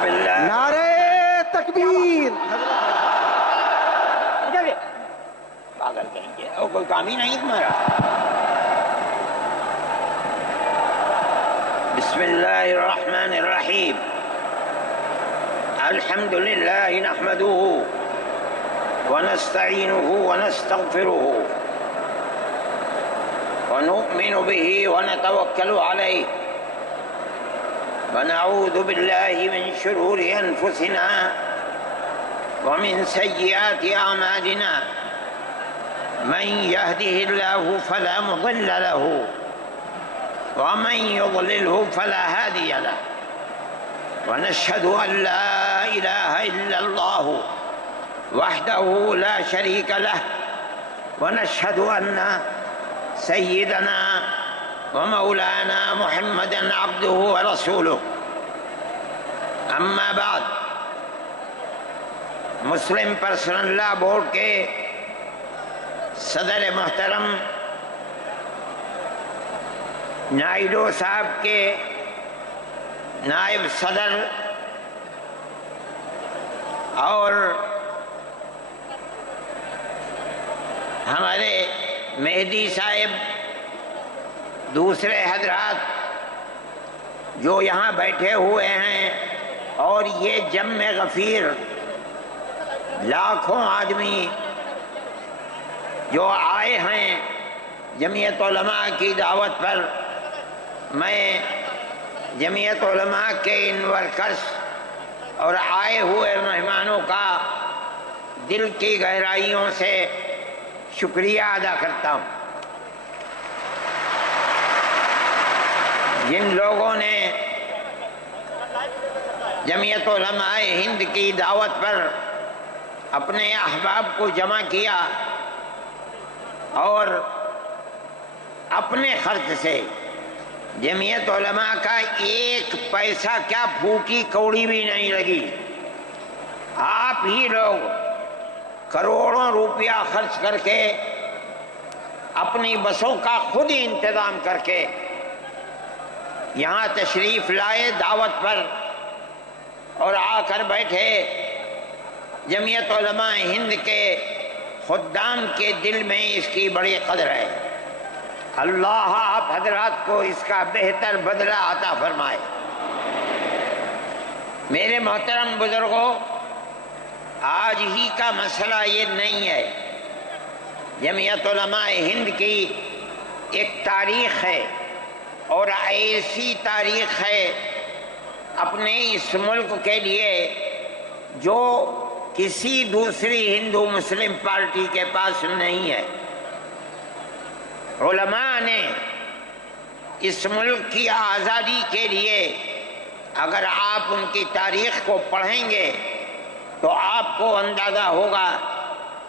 بسم اللہ. نعرہ تکبیر. پاگل کہیں گے اور کوئی کام ہی نہیں تمہارا. بسم اللہ الرحمن الرحیم. الحمد للہ نحمده ونستعینه ونستغفره ونؤمن به ونتوکل علیہ ونعوذ باللہ من شرور انفسنا ومن سیئات اعمالنا من يهده الله فلا مضل له ومن يضلله فلا هادي له ونشهد أن لا إله إلا الله وحده لا شريك له ونشهد أن سيدنا ومولانا محمدا عبده ورسوله. أما بعد، مسلم پرسنل لا بورڈ کے صدر محترم نائیڈو صاحب کے نائب صدر اور ہمارے مہدی صاحب، دوسرے حضرات جو یہاں بیٹھے ہوئے ہیں، اور یہ جم غفیر لاکھوں آدمی جو آئے ہیں جمعیت علماء کی دعوت پر، میں جمعیت علماء کے ان ورکرز اور آئے ہوئے مہمانوں کا دل کی گہرائیوں سے شکریہ ادا کرتا ہوں. جن لوگوں نے جمعیت علماء ہند کی دعوت پر اپنے احباب کو جمع کیا اور اپنے خرچ سے جمعیت علماء کا ایک پیسہ کیا پھوکی کوڑی بھی نہیں لگی، آپ ہی لوگ کروڑوں روپیہ خرچ کر کے اپنی بسوں کا خود ہی انتظام کر کے یہاں تشریف لائے دعوت پر اور آ کر بیٹھے. جمعیت علماء ہند کے خدام کے دل میں اس کی بڑی قدر ہے. اللہ آپ حضرات کو اس کا بہتر بدلہ عطا فرمائے. میرے محترم بزرگوں، آج ہی کا مسئلہ یہ نہیں ہے. جمعیت علماء ہند کی ایک تاریخ ہے، اور ایسی تاریخ ہے اپنے اس ملک کے لیے جو کسی دوسری ہندو مسلم پارٹی کے پاس نہیں ہے. علماء نے اس ملک کی آزادی کے لیے، اگر آپ ان کی تاریخ کو پڑھیں گے تو آپ کو اندازہ ہوگا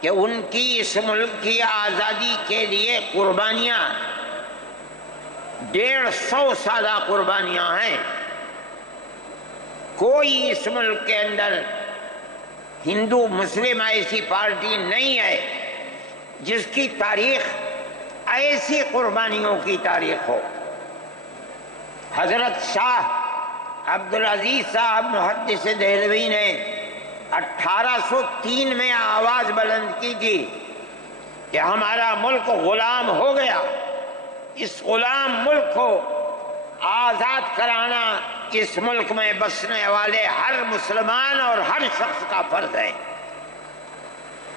کہ ان کی اس ملک کی آزادی کے لیے قربانیاں 150 سالہ قربانیاں ہیں. کوئی اس ملک کے اندر ہندو مسلم ایسی پارٹی نہیں ہے جس کی تاریخ ایسی قربانیوں کی تاریخ ہو. حضرت شاہ عبدالعزیز صاحب محدث دہلوی نے 1803 میں آواز بلند کی تھی کہ ہمارا ملک غلام ہو گیا، اس غلام ملک کو آزاد کرانا اس ملک میں بسنے والے ہر مسلمان اور ہر شخص کا فرض ہے.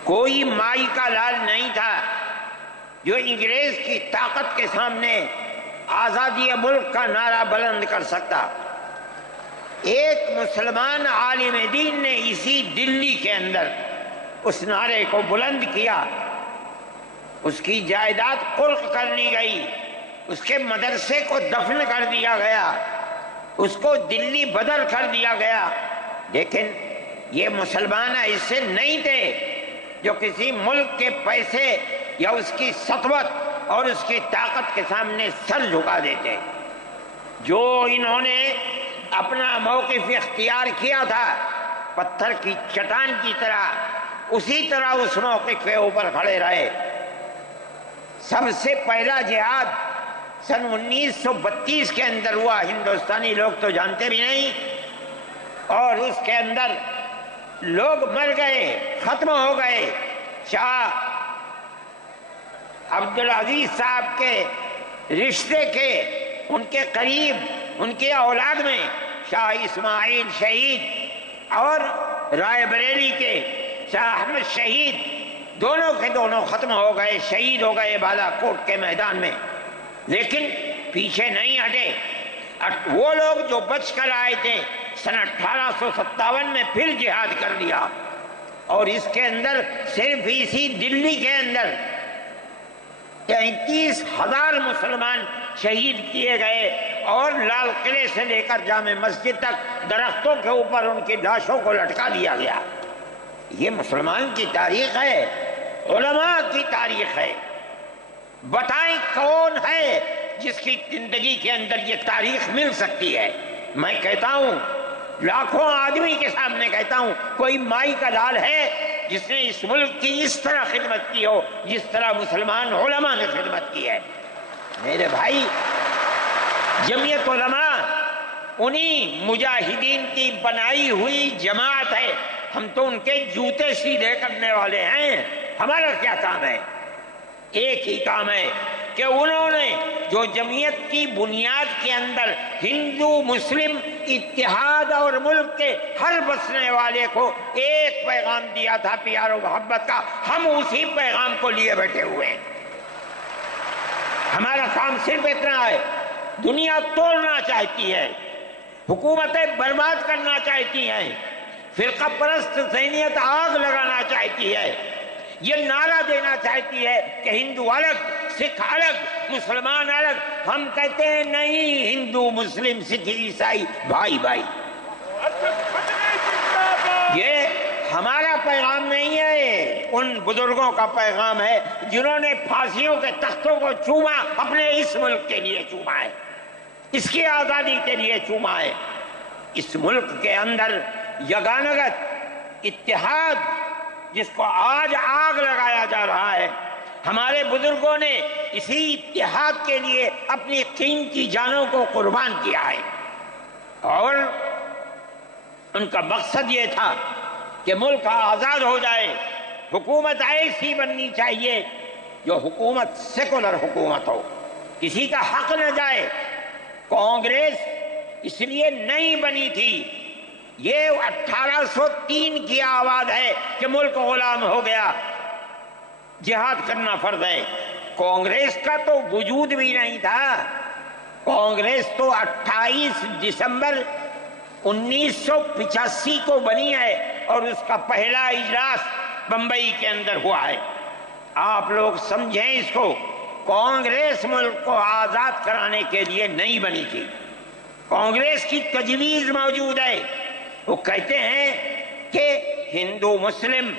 کوئی مائی کا لال نہیں تھا جو انگریز کی طاقت کے سامنے آزادی ملک کا نعرہ بلند کر سکتا. ایک مسلمان عالم دین نے اسی دلی کے اندر اس نعرے کو بلند کیا. اس کی جائیداد قلق کر لی گئی، اس کے مدرسے کو دفن کر دیا گیا، اس کو دلی بدل کر دیا گیا. لیکن یہ مسلمان ایسے نہیں تھے جو کسی ملک کے پیسے یا اس کی سطوت اور اس کی طاقت کے سامنے سر جھکا دیتے. جو انہوں نے اپنا موقف اختیار کیا تھا پتھر کی چٹان کی طرح، اسی طرح اس موقف کے اوپر کھڑے رہے. سب سے پہلا جہاد سن 1932 کے اندر ہوا. ہندوستانی لوگ تو جانتے بھی نہیں. اور اس کے اندر لوگ مر گئے، ختم ہو گئے۔ شاہ عبدالعزیز صاحب کے رشتے کے، ان کے قریب، ان کی اولاد میں شاہ اسماعیل شہید اور رائے بریلی کے شاہ احمد شہید، دونوں کے دونوں ختم ہو گئے، شہید ہو گئے بالا کوٹ کے میدان میں۔ لیکن پیچھے نہیں ہٹے۔ وہ لوگ جو بچ کر آئے تھے سن 1857 میں پھر جہاد کر لیا، اور اس کے اندر صرف اسی دلی کے اندر 33,000 مسلمان شہید کیے گئے، اور لال قلعے سے لے کر جامع مسجد تک درختوں کے اوپر ان کی لاشوں کو لٹکا دیا گیا۔ یہ مسلمان کی تاریخ ہے، علماء کی تاریخ ہے۔ بتائیں کون ہے جس کی زندگی کے اندر یہ تاریخ مل سکتی ہے؟ میں کہتا ہوں، لاکھوں آدمی کے سامنے کہتا ہوں، کوئی مائی کا لال ہے جس نے اس ملک کی اس طرح خدمت کی ہو جس طرح مسلمان علماء نے خدمت کی ہے؟ میرے بھائی، جمعیت علماء انہی مجاہدین کی بنائی ہوئی جماعت ہے۔ ہم تو ان کے جوتے سیدھے کرنے والے ہیں۔ ہمارا کیا کام ہے؟ ایک ہی کام ہے کہ انہوں نے جو جمعیت کی بنیاد کے اندر ہندو مسلم اتحاد اور ملک کے ہر بسنے والے کو ایک پیغام دیا تھا پیار و محبت کا، ہم اسی پیغام کو لیے بیٹھے ہوئے ہیں۔ ہمارا کام صرف اتنا ہے۔ دنیا توڑنا چاہتی ہے، حکومتیں برباد کرنا چاہتی ہیں، فرقہ پرست ذہنیت آگ لگانا چاہتی ہے، یہ نعرہ دینا چاہتی ہے کہ ہندو الگ، سکھ الگ، مسلمان الگ۔ ہم کہتے ہیں نہیں، ہندو مسلم سکھ عیسائی بھائی بھائی۔ یہ ہمارا پیغام نہیں ہے، ان بزرگوں کا پیغام ہے جنہوں نے پھانسیوں کے تختوں کو چوما، اپنے اس ملک کے لیے چوما ہے، اس کی آزادی کے لیے چوما ہے۔ اس ملک کے اندر یگانگت اتحاد جس کو آج آگ لگایا جا رہا ہے، ہمارے بزرگوں نے اسی اتحاد کے لیے اپنی قیمتی جانوں کو قربان کیا ہے، اور ان کا مقصد یہ تھا کہ ملک آزاد ہو جائے۔ حکومت ایسی بننی چاہیے جو حکومت سیکولر حکومت ہو، کسی کا حق نہ جائے۔ کانگریس اس لیے نہیں بنی تھی، یہ 1803 کی آواز ہے کہ ملک غلام ہو گیا، جہاد کرنا فرض ہے۔ کانگریس کا تو وجود بھی نہیں تھا۔ کانگریس تو 28 دسمبر 1985 کو بنی ہے، اور اس کا پہلا اجلاس بمبئی کے اندر ہوا ہے۔ آپ لوگ سمجھیں اس کو، کانگریس ملک کو آزاد کرانے کے لیے نہیں بنی تھی۔ کانگریس کی تجویز موجود ہے، وہ کہتے ہیں کہ ہندو مسلم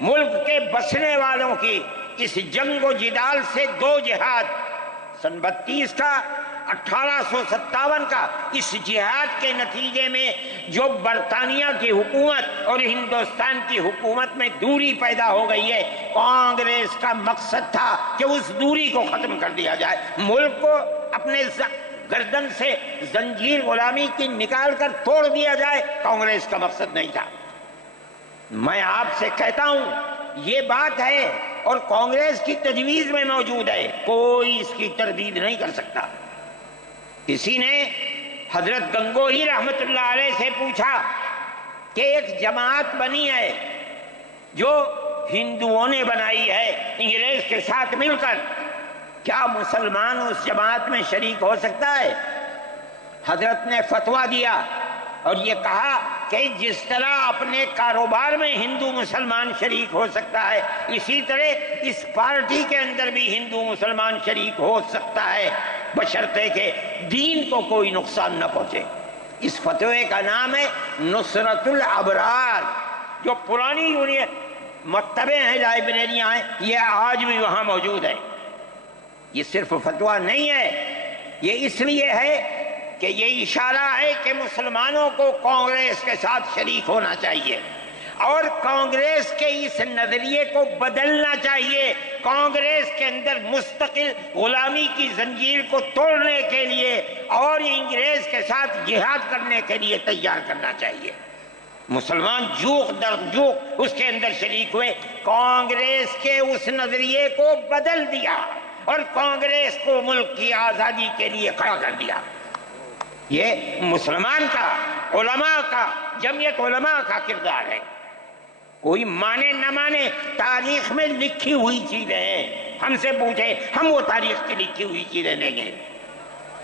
ملک کے بسنے والوں کی اس جنگ و جدال سے دو جہاد، سن 32 کا 1857 کا، اس جہاد کے نتیجے میں جو برطانیہ کی حکومت اور ہندوستان کی حکومت میں دوری پیدا ہو گئی ہے، کانگریس کا مقصد تھا کہ اس دوری کو ختم کر دیا جائے، ملک کو اپنے گردن سے زنجیر غلامی کی نکال کر توڑ دیا جائے۔ کانگریس کا مقصد نہیں تھا۔ میں آپ سے کہتا ہوں یہ بات ہے، اور کانگریس کی تجویز میں موجود ہے، کوئی اس کی تردید نہیں کر سکتا۔ کسی نے حضرت گنگوہی رحمت اللہ علیہ سے پوچھا کہ ایک جماعت بنی ہے جو ہندوؤں نے بنائی ہے انگریز کے ساتھ مل کر، کیا مسلمان اس جماعت میں شریک ہو سکتا ہے؟ حضرت نے فتویٰ دیا اور یہ کہا کہ جس طرح اپنے کاروبار میں ہندو مسلمان شریک ہو سکتا ہے، اسی طرح اس پارٹی کے اندر بھی ہندو مسلمان شریک ہو سکتا ہے، بشرطے کہ دین کو کوئی نقصان نہ پہنچے۔ اس فتوے کا نام ہے نصرت الابرار، جو پرانی یونین مکتبیں ہیں، لائبریریاں ہیں، یہ آج بھی وہاں موجود ہے۔ یہ صرف فتویٰ نہیں ہے، یہ اس لیے ہے کہ یہ اشارہ ہے کہ مسلمانوں کو کانگریس کے ساتھ شریک ہونا چاہیے۔ اور کانگریس کے اس نظریے کو بدلنا چاہیے۔ کانگریس کے اندر مستقل غلامی کی زنجیر کو توڑنے کے لیے اور انگریز کے ساتھ جہاد کرنے کے لیے تیار کرنا چاہیے۔ مسلمان جوق در جوق اس کے اندر شریک ہوئے، کانگریس کے اس نظریے کو بدل دیا اور کانگریس کو ملک کی آزادی کے لیے کھڑا کر دیا۔ یہ مسلمان کا، علماء کا، جمعیت علماء کا کردار ہے۔ کوئی مانے نہ مانے، تاریخ میں لکھی ہوئی چیزیں ہیں، ہم سے پوچھے ہم وہ تاریخ کی لکھی ہوئی چیزیں دیں گے۔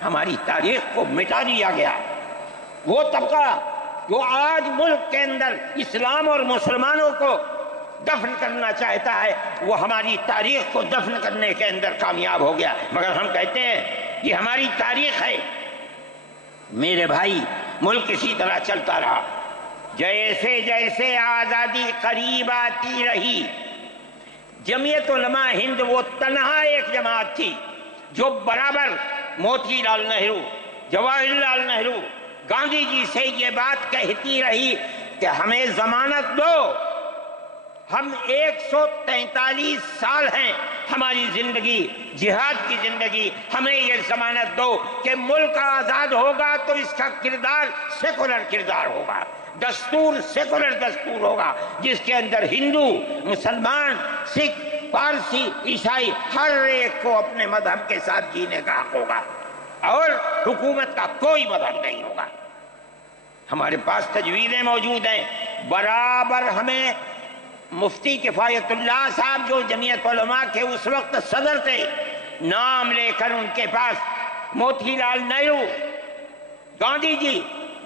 ہماری تاریخ کو مٹا دیا گیا۔ وہ طبقہ جو آج ملک کے اندر اسلام اور مسلمانوں کو دفن کرنا چاہتا ہے، وہ ہماری تاریخ کو دفن کرنے کے اندر کامیاب ہو گیا۔ مگر ہم کہتے ہیں یہ ہماری تاریخ ہے۔ میرے بھائی، ملک اسی طرح چلتا رہا، جیسے جیسے آزادی قریب آتی رہی۔ جمعیت علماء ہند وہ تنہا ایک جماعت تھی جو برابر موتی لال نہرو، جواہر لال نہرو، گاندھی جی سے یہ بات کہتی رہی کہ ہمیں ضمانت دو، ہم 143 سال ہیں ہماری زندگی، جہاد کی زندگی، ہمیں یہ ضمانت دو کہ ملک آزاد ہوگا تو اس کا کردار سیکولر کردار ہوگا، دستور سیکولر دستور ہوگا، جس کے اندر ہندو، مسلمان، سکھ، پارسی، عیسائی ہر ایک کو اپنے مذہب کے ساتھ جینے کا حق ہوگا اور حکومت کا کوئی مذہب نہیں ہوگا۔ ہمارے پاس تجویزیں موجود ہیں، برابر ہمیں مفتی کفایت اللہ صاحب جو جمعیت علماء کے اس وقت صدر تھے، نام لے کر ان کے پاس موتی لال نہرو، گاندھی جی،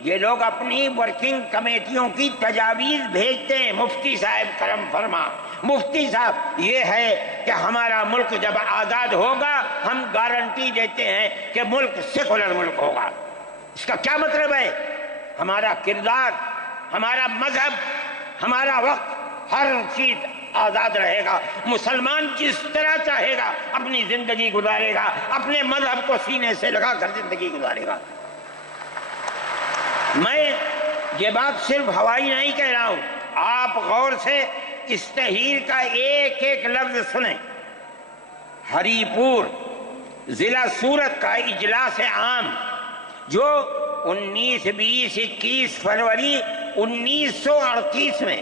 یہ لوگ اپنی ورکنگ کمیٹیوں کی تجاویز بھیجتے ہیں، مفتی صاحب کرم فرما، مفتی صاحب یہ ہے کہ ہمارا ملک جب آزاد ہوگا ہم گارنٹی دیتے ہیں کہ ملک سیکولر ملک ہوگا۔ اس کا کیا مطلب ہے؟ ہمارا کردار، ہمارا مذہب، ہمارا وقت، ہر چیز آزاد رہے گا۔ مسلمان جس طرح چاہے گا اپنی زندگی گزارے گا، اپنے مذہب کو سینے سے لگا کر زندگی گزارے گا۔ میں یہ بات صرف ہوائی نہیں کہہ رہا ہوں، آپ غور سے اس تحریر کا ایک ایک لفظ سنیں۔ ہری پور ضلع سورت کا اجلاس عام جو 19، 20، 21 فروری 1938 میں،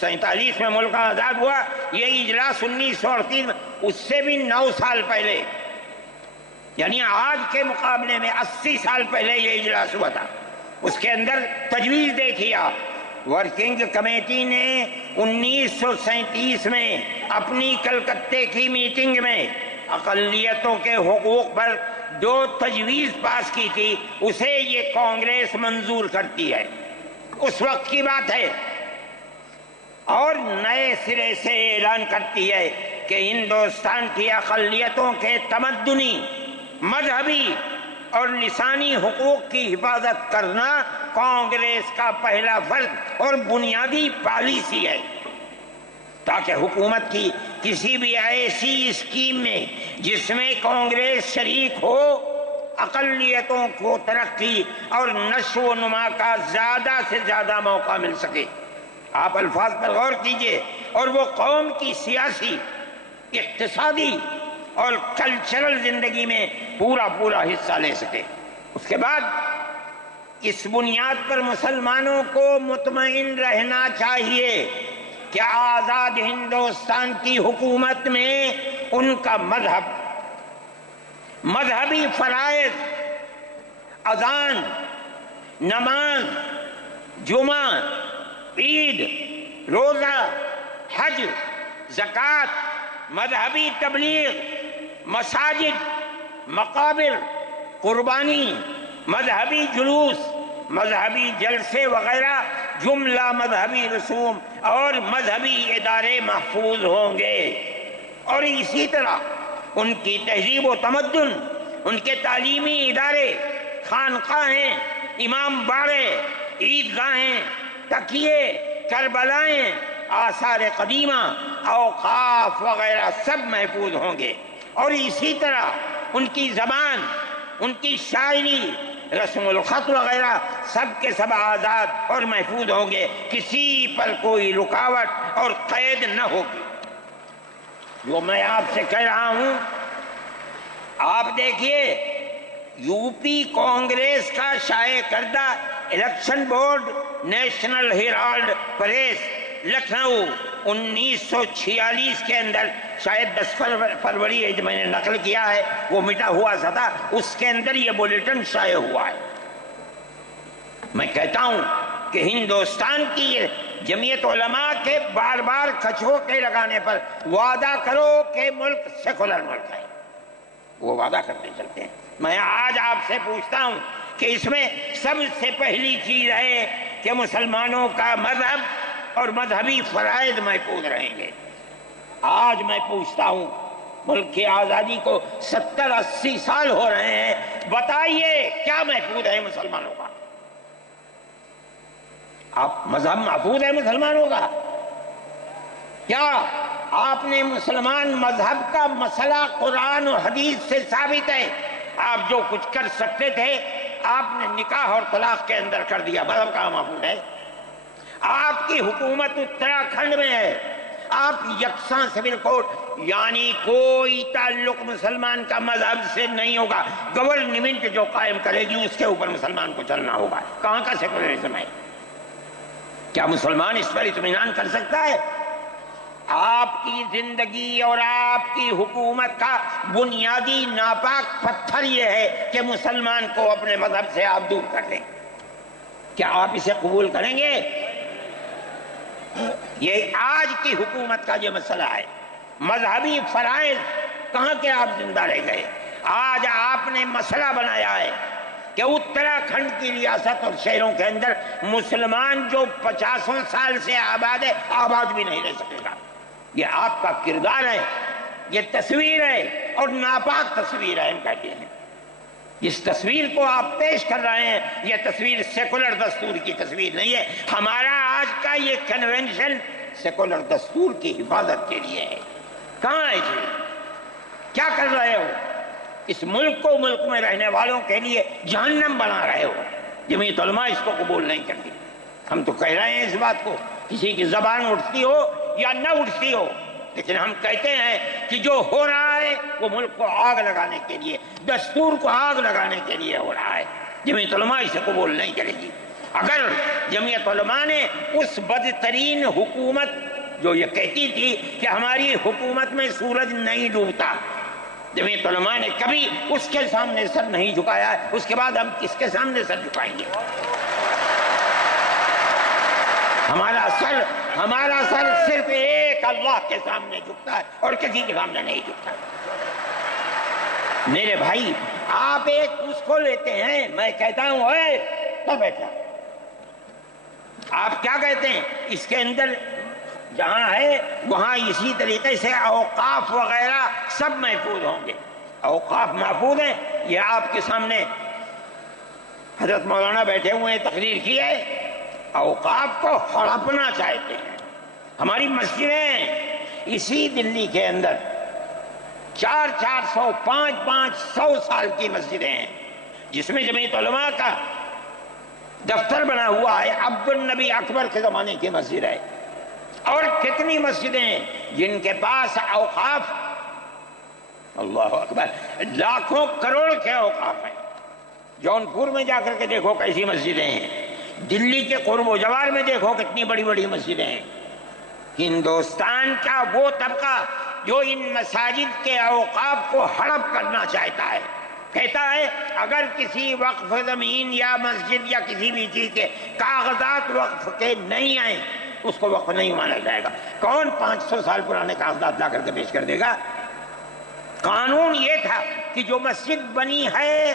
47 میں ملک آزاد ہوا، یہ اجلاس 1938 میں، اس سے بھی 9 سال پہلے، یعنی آج کے مقابلے میں 80 سال پہلے یہ اجلاس ہوا تھا۔ اس کے اندر تجویز دیکھیے آپ، ورکنگ کمیٹی نے 1937 میں اپنی کلکتے کی میٹنگ میں اقلیتوں کے حقوق پر 2 تجویز پاس کی تھی، اسے یہ کانگریس منظور کرتی ہے، اس وقت کی بات ہے، اور نئے سرے سے اعلان کرتی ہے کہ ہندوستان کی اقلیتوں کے تمدنی، مذہبی اور لسانی حقوق کی حفاظت کرنا کانگریس کا پہلا فرض اور بنیادی پالیسی ہے، تاکہ حکومت کی کسی بھی ایسی اسکیم میں جس میں کانگریس شریک ہو، اقلیتوں کو ترقی اور نشو و نما کا زیادہ سے زیادہ موقع مل سکے۔ آپ الفاظ پر غور کیجئے، اور وہ قوم کی سیاسی، اقتصادی اور کلچرل زندگی میں پورا حصہ لے سکے۔ اس کے بعد اس بنیاد پر مسلمانوں کو مطمئن رہنا چاہیے کہ آزاد ہندوستان کی حکومت میں ان کا مذہبی فرائض، اذان، نماز، جمعہ، عید، روزہ، حج، زکوٰۃ، مذہبی تبلیغ، مساجد، مقابر، قربانی، مذہبی جلوس، مذہبی جلسے وغیرہ جملہ مذہبی رسوم اور مذہبی ادارے محفوظ ہوں گے، اور اسی طرح ان کی تہذیب و تمدن، ان کے تعلیمی ادارے، خانقاہیں، امام باڑے، عیدگاہیں، تکیے، کربلائیں، آثار قدیمہ، اوقاف وغیرہ سب محفوظ ہوں گے، اور اسی طرح ان کی زبان، ان کی شاعری، رسم الخط وغیرہ سب کے سب آزاد اور محفوظ ہوں گے، کسی پر کوئی رکاوٹ اور قید نہ ہوگی۔ جو میں آپ سے کہہ رہا ہوں، آپ دیکھیے یو پی کانگریس کا شائع کردہ الیکشن بورڈ نیشنل ہیرالڈ پریس لکھنؤ 1946 کے اندر شاید 10 فروری ہے جو میں نے نقل کیا ہے، وہ مٹا ہوا سا تھا، اس کے اندر یہ بلیٹن شائع ہوا ہے۔ میں کہتا ہوں کہ ہندوستان کی جمعیت علماء کے بار بار کچھوٹے لگانے پر وعدہ کرو کہ ملک سیکولر ملک ہے، وہ وعدہ کرتے چلتے ہیں۔ میں آج آپ سے پوچھتا ہوں کہ اس میں سب سے پہلی چیز ہے کہ مسلمانوں کا مذہب اور مذہبی فرائض محفوظ رہیں گے۔ آج میں پوچھتا ہوں، ملک کی آزادی کو 70-80 سال ہو رہے ہیں، بتائیے کیا محفوظ ہے مسلمانوں کا؟ آپ مذہب محفوظ ہے مسلمانوں کا؟ کیا آپ نے مسلمان مذہب کا مسئلہ قرآن و حدیث سے ثابت ہے؟ آپ جو کچھ کر سکتے تھے آپ نے نکاح اور طلاق کے اندر کر دیا، مذہب کا محفوظ ہے؟ آپ کی حکومت اتراکھنڈ میں ہے، آپ یکساں سول کوڈ، یعنی کوئی تعلق مسلمان کا مذہب سے نہیں ہوگا، گورنمنٹ جو قائم کرے گی اس کے اوپر مسلمان کو چلنا ہوگا۔ کہاں کا سیکولرزم ہے؟ کیا مسلمان اس پر اطمینان کر سکتا ہے؟ آپ کی زندگی اور آپ کی حکومت کا بنیادی ناپاک پتھر یہ ہے کہ مسلمان کو اپنے مذہب سے آپ دور کر دیں۔ کیا آپ اسے قبول کریں گے؟ یہ آج کی حکومت کا یہ مسئلہ ہے۔ مذہبی فرائض کہاں کے آپ زندہ رہ گئے؟ آج آپ نے مسئلہ بنایا ہے کہ اتراکھنڈ کی ریاست اور شہروں کے اندر مسلمان جو 50 سال سے آباد ہے، آباد بھی نہیں رہ سکے گا۔ یہ آپ کا کردار ہے، یہ تصویر ہے اور ناپاک تصویر ہے، ہم کہتے ہیں۔ جس تصویر کو آپ پیش کر رہے ہیں یہ تصویر سیکولر دستور کی تصویر نہیں ہے۔ ہمارا آج کا یہ کنونشن سیکولر دستور کی حفاظت کے لیے ہے۔ کہاں ہے جی؟ کیا کر رہے ہو؟ اس ملک کو، ملک میں رہنے والوں کے لیے جہنم بنا رہے ہو۔ جمعیت علماء اس کو قبول نہیں کرتی۔ ہم تو کہہ رہے ہیں اس بات کو، کسی کی زبان اٹھتی ہو یا نہ اٹھتی ہو، لیکن ہم کہتے ہیں کہ جو ہو رہا ہے وہ ملک کو آگ لگانے کے لیے، دستور کو آگ لگانے کے لیے ہو رہا ہے۔ جمعیت علماء اسے قبول نہیں کرے گی۔ اگر جمعیت علماء نے اس بدترین حکومت جو یہ کہتی تھی کہ ہماری حکومت میں سورج نہیں ڈوبتا، جمعیت علماء نے کبھی اس کے سامنے سر نہیں جھکایا ہے، اس کے بعد ہم کس کے سامنے سر جھکائیں گے؟ ہمارا سر صرف ایک اللہ کے سامنے جھکتا ہے اور کسی کے سامنے نہیں جھکتا۔ میرے بھائی، آپ ایک اس کو لیتے ہیں، میں کہتا ہوں اے تو بیٹھا، آپ کیا کہتے ہیں؟ اس کے اندر جہاں ہے وہاں اسی طریقے سے اوقاف وغیرہ سب محفوظ ہوں گے۔ اوقاف محفوظ ہیں، یہ آپ کے سامنے حضرت مولانا بیٹھے ہوئے ہیں، تقریر کی ہے۔ اوقاف کو ہڑپنا چاہتے ہیں۔ ہماری مسجدیں اسی دلی کے اندر 400 500 سال کی مسجدیں ہیں، جس میں جمعیت علماء کا دفتر بنا ہوا ہے، عبد النبی اکبر کے زمانے کی مسجد ہے۔ اور کتنی مسجدیں ہیں جن کے پاس اوقاف، اللہ اکبر، لاکھوں کروڑ کے اوقاف ہیں۔ جونپور میں جا کر کے دیکھو کیسی مسجدیں ہیں، دلی کے قرب و جوار میں دیکھو کتنی بڑی بڑی مسجدیں ہیں۔ ہندوستان کا وہ طبقہ جو ان مساجد کے اوقاف کو ہڑپ کرنا چاہتا ہے، کہتا ہے اگر کسی وقف زمین یا مسجد یا کسی بھی چیز کے کاغذات وقف کے نہیں آئیں اس کو وقف نہیں مانا جائے گا۔ کون 500 سال پرانے کاغذات لا کر کے پیش کر دے گا؟ قانون یہ تھا کہ جو مسجد بنی ہے،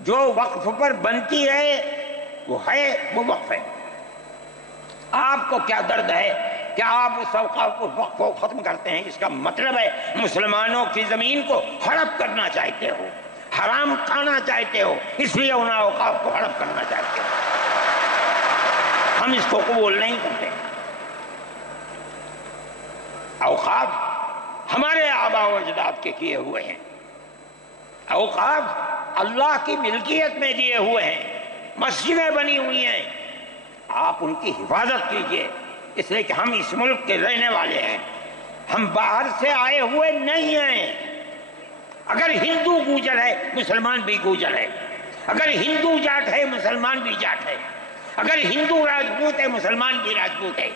جو وقف پر بنتی ہے، وہ وقف ہے۔ آپ کو کیا درد ہے کہ آپ اس اوقاف وقف کو ختم کرتے ہیں؟ اس کا مطلب ہے مسلمانوں کی زمین کو ہڑپ کرنا چاہتے ہو، حرام کھانا چاہتے ہو، اس لیے ان اوقاف کو ہڑپ کرنا چاہتے ہو۔ ہم اس کو قبول نہیں کرتے۔ اوقاف ہمارے آباء و اجداد کے کیے ہوئے ہیں۔ اوقاف اللہ کی ملکیت میں دیے ہوئے ہیں، مسجدیں بنی ہوئی ہیں، آپ ان کی حفاظت کیجئے، اس لیے کہ ہم اس ملک کے رہنے والے ہیں، ہم باہر سے آئے ہوئے نہیں ہیں۔ اگر ہندو گوجر ہے مسلمان بھی گوجر ہے، اگر ہندو جاٹ ہے مسلمان بھی جاٹ ہے، اگر ہندو راجپوت ہے مسلمان بھی راجپوت ہے۔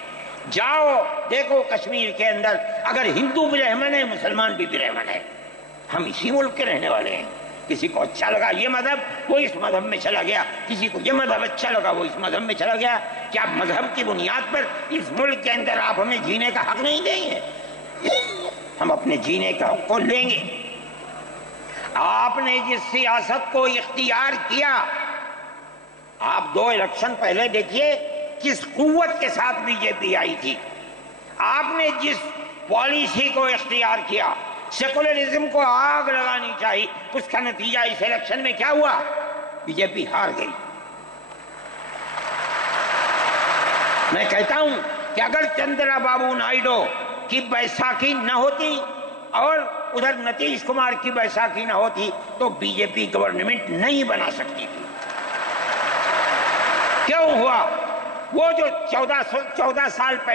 جاؤ دیکھو کشمیر کے اندر، اگر ہندو برہمن ہے مسلمان بھی برہمن ہے، ہم اسی ملک کے رہنے والے ہیں۔ کسی کو اچھا لگا یہ مذہب وہ اس مذہب میں چلا گیا، کسی کو یہ مذہب اچھا لگا وہ اس مذہب میں چلا گیا۔ کیا مذہب کی بنیاد پر اس ملک کے اندر آپ ہمیں جینے کا حق نہیں دیں گے؟ ہم اپنے جینے کا حق کو لیں گے۔ آپ نے جس سیاست کو اختیار کیا، آپ 2 الیکشن پہلے دیکھیے کس قوت کے ساتھ بی جے پی آئی تھی۔ آپ نے جس پالیسی کو اختیار کیا، سیکولرزم کو آگ لگانی چاہیے، اس کا نتیجہ اس الیکشن میں کیا ہوا؟ بی جے پی ہار گئی۔ میں کہتا ہوں کہ اگر چندرا بابو نائیڈو کی بیساکھی نہ ہوتی اور ادھر نتیش کمار کی بیساکھی نہ ہوتی تو بی جے پی گورنمنٹ نہیں بنا سکتی تھی۔ کیوں ہوا؟ وہ جو 14 سال پہلے